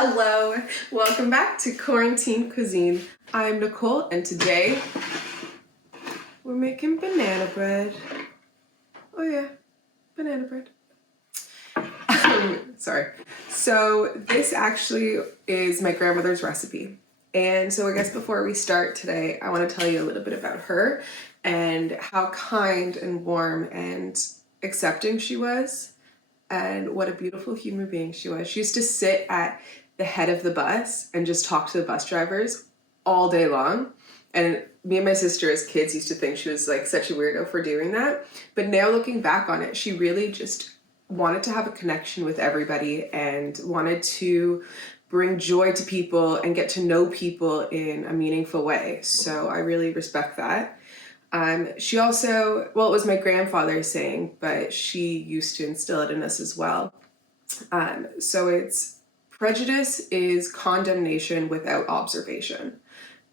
Hello, welcome back to Quarantine Cuisine. I'm Nicole and today we're making banana bread. Oh yeah, banana bread. Sorry. So this actually is my grandmother's recipe. And so I guess before we start today, I want to tell you a little bit about her and how kind and warm and accepting she was and what a beautiful human being she was. She used to sit at the head of the bus and just talk to the bus drivers all day long. And me and my sister as kids used to think she was like such a weirdo for doing that. But now looking back on it, she really just wanted to have a connection with everybody and wanted to bring joy to people and get to know people in a meaningful way. So I really respect that. She also, well, it was my grandfather's saying, but she used to instill it in us as well. So it's prejudice is condemnation without observation.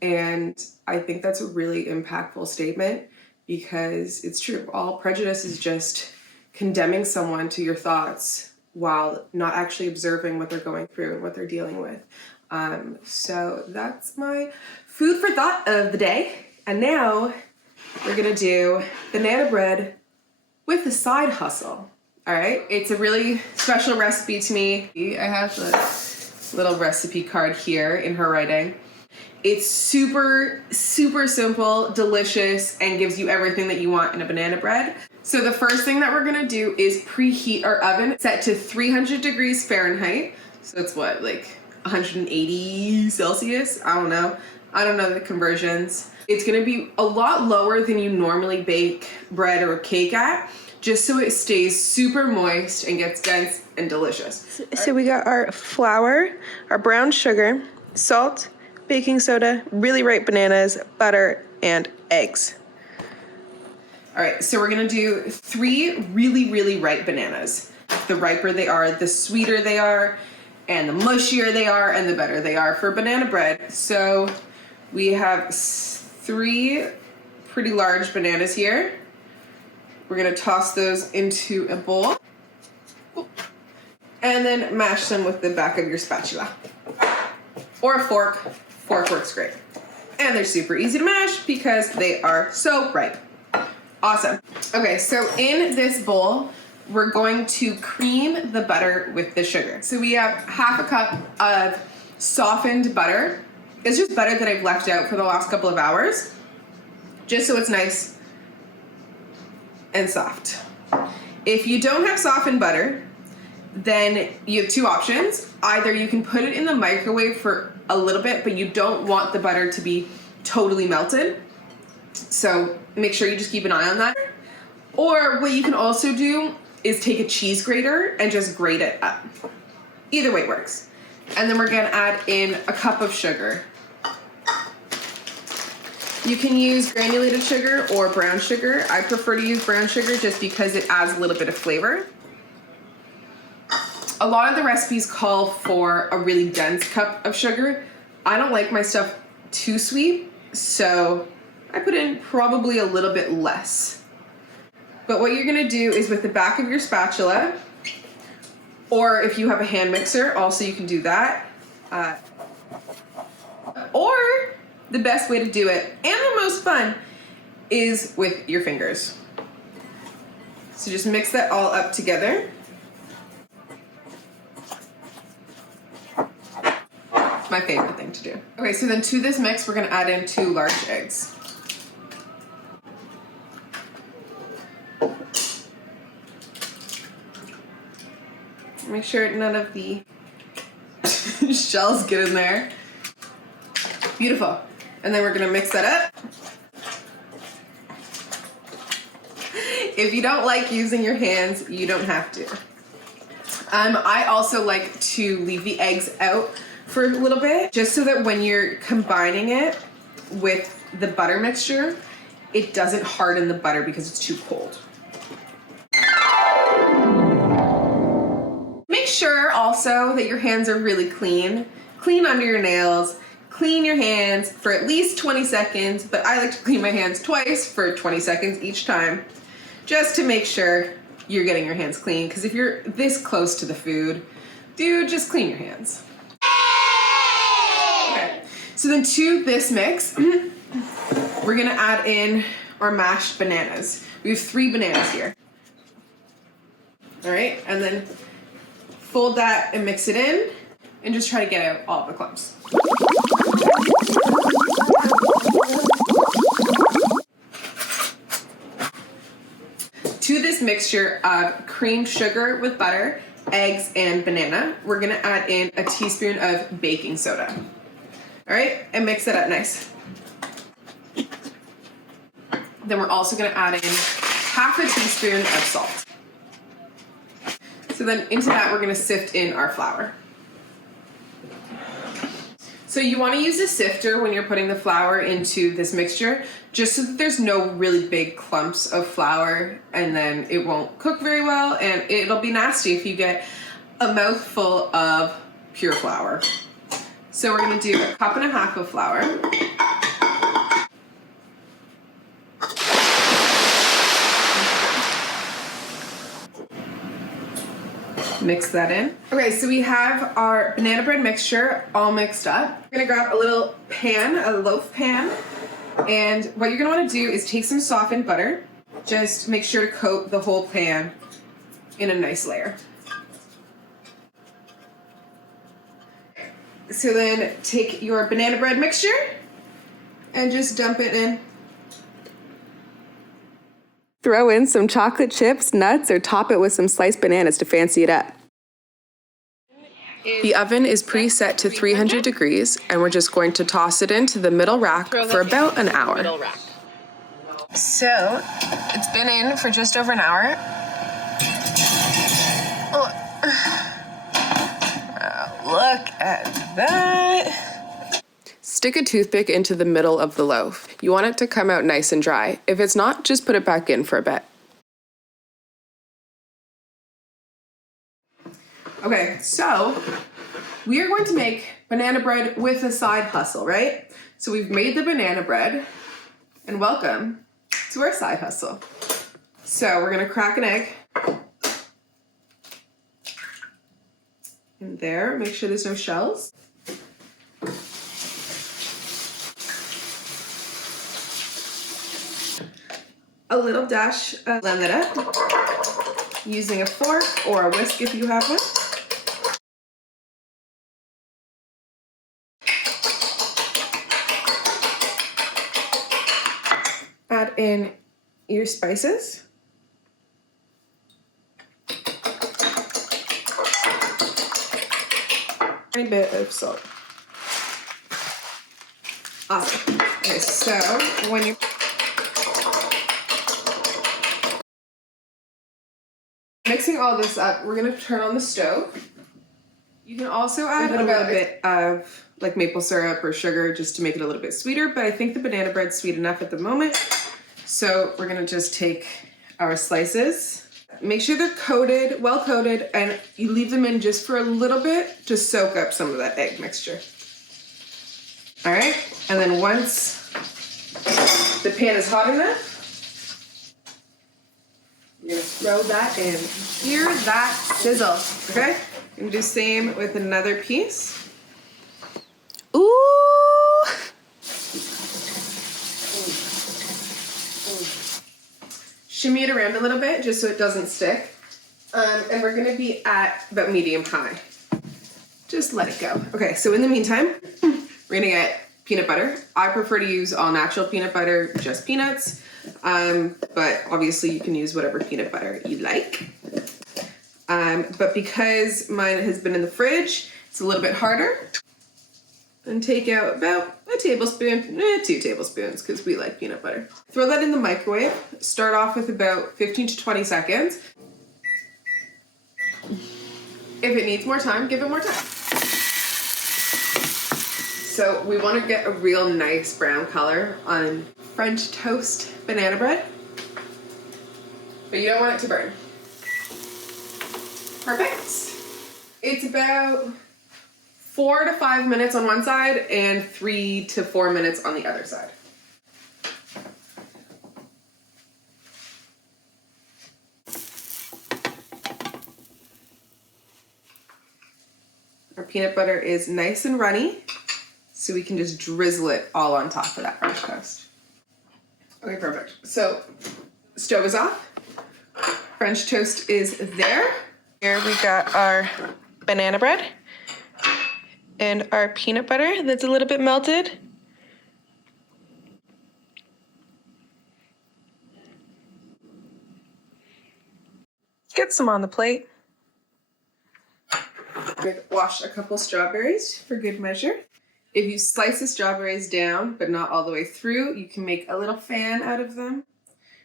And I think that's a really impactful statement because it's true. All prejudice is just condemning someone to your thoughts while not actually observing what they're going through and what they're dealing with. So that's my food for thought of the day. And now we're gonna do banana bread with a side hustle. All right, it's a really special recipe to me. I have the little recipe card here in her writing. It's super, super simple, delicious, and gives you everything that you want in a banana bread. So the first thing that we're gonna do is preheat our oven, set to 300 degrees Fahrenheit. So it's what, like 180 Celsius? I don't know the conversions. It's gonna be a lot lower than you normally bake bread or cake at, just so it stays super moist and gets dense and delicious. So we got our flour, our brown sugar, salt, baking soda, really ripe bananas, butter, and eggs. All right, so we're gonna do 3 really, really ripe bananas. The riper they are, the sweeter they are, and the mushier they are, and the better they are for banana bread. So we have 3 pretty large bananas here. We're gonna toss those into a bowl and then mash them with the back of your spatula or a fork. Fork works great. And they're super easy to mash because they are so ripe. Awesome. Okay, so in this bowl, we're going to cream the butter with the sugar. So we have half a cup of softened butter. It's just butter that I've left out for the last couple of hours, just so it's nice and soft. If you don't have softened butter, then you have 2 options. Either you can put it in the microwave for a little bit, but you don't want the butter to be totally melted. So make sure you just keep an eye on that. Or what you can also do is take a cheese grater and just grate it up. Either way works. And then we're gonna add in a cup of sugar. You can use granulated sugar or brown sugar. I prefer to use brown sugar just because it adds a little bit of flavor. A lot of the recipes call for a really dense cup of sugar. I don't like my stuff too sweet, so I put in probably a little bit less. But what you're gonna do is with the back of your spatula, or if you have a hand mixer, also you can do that. Or the best way to do it, and the most fun, is with your fingers. So just mix that all up together. It's my favorite thing to do. Okay, so then to this mix, we're gonna add in 2 large eggs. Make sure none of the shells get in there. Beautiful. And then we're gonna mix that up. If you don't like using your hands, you don't have to. I also like to leave the eggs out for a little bit, just so that when you're combining it with the butter mixture, it doesn't harden the butter because it's too cold. Make sure also that your hands are really clean. Clean under your nails. Clean your hands for at least 20 seconds, but I like to clean my hands twice for 20 seconds each time, just to make sure you're getting your hands clean, because if you're this close to the food, dude, just clean your hands. So then to this mix, we're gonna add in our mashed bananas. We have 3 bananas here. All right, and then fold that and mix it in and just try to get out all the clumps. To this mixture of creamed sugar with butter, eggs, and banana, we're gonna add in a teaspoon of baking soda. All right, and mix it up nice. Then we're also gonna add in half a teaspoon of salt. So then into that, we're gonna sift in our flour. So you wanna use a sifter when you're putting the flour into this mixture, just so that there's no really big clumps of flour, and then it won't cook very well, and it'll be nasty if you get a mouthful of pure flour. So we're gonna do 1.5 cups of flour. Mix that in. Okay, so we have our banana bread mixture all mixed up. We're gonna grab a little pan, a loaf pan, and what you're gonna wanna do is take some softened butter. Just make sure to coat the whole pan in a nice layer. So then take your banana bread mixture and just dump it in. Throw in some chocolate chips, nuts, or top it with some sliced bananas to fancy it up. The oven is preset to 300 degrees, and we're just going to toss it into the middle rack for about an hour. So, it's been in for just over an hour. Look at that. Stick a toothpick into the middle of the loaf. You want it to come out nice and dry. If it's not, just put it back in for a bit. Okay, so we are going to make banana bread with a side hustle, right? So we've made the banana bread, and welcome to our side hustle. So we're gonna crack an egg in there, make sure there's no shells. A little dash of blend it up using a fork or a whisk if you have one. Add in your spices. A bit of salt. Awesome. Okay, so when you're mixing all this up, we're gonna turn on the stove. You can also add a little bit of like maple syrup or sugar just to make it a little bit sweeter, but I think the banana bread's sweet enough at the moment. So we're gonna just take our slices. Make sure they're coated, well coated, and you leave them in just for a little bit to soak up some of that egg mixture. All right, and then once the pan is hot enough, you're gonna throw that in. Hear that sizzle, okay? You're gonna do the same with another piece. Ooh! Shimmy it around a little bit just so it doesn't stick. And we're gonna be at about medium high. Just let it go. Okay, so in the meantime, we're gonna get peanut butter. I prefer to use all natural peanut butter, just peanuts. But obviously you can use whatever peanut butter you like. But because mine has been in the fridge, it's a little bit harder. And take out about a tablespoon, 2 tablespoons, because we like peanut butter. Throw that in the microwave. Start off with about 15 to 20 seconds. If it needs more time, give it more time. So we want to get a real nice brown color on French toast banana bread, but you don't want it to burn. Perfect. It's about 4 to 5 minutes on one side and 3 to 4 minutes on the other side. Our peanut butter is nice and runny, so we can just drizzle it all on top of that French toast. Okay, perfect. So stove is off. French toast is there. Here we got our banana bread and our peanut butter that's a little bit melted. Get some on the plate. I'm gonna wash a couple strawberries for good measure. If you slice the strawberries down, but not all the way through, you can make a little fan out of them,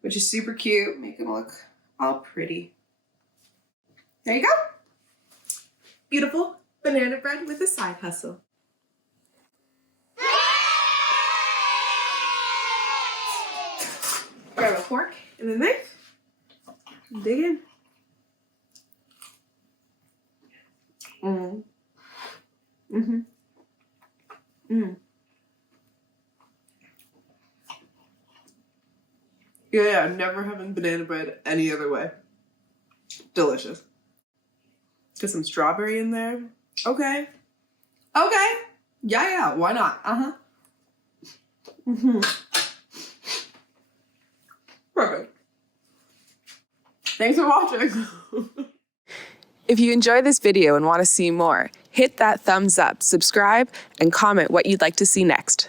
which is super cute. Make them look all pretty. There you go. Beautiful banana bread with a side hustle. Grab a fork and a knife. Dig in. Yeah, never having banana bread any other way. Delicious. Get some strawberry in there. Okay. Okay. Yeah, why not? Perfect. Thanks for watching. If you enjoyed this video and want to see more, hit that thumbs up, subscribe, and comment what you'd like to see next.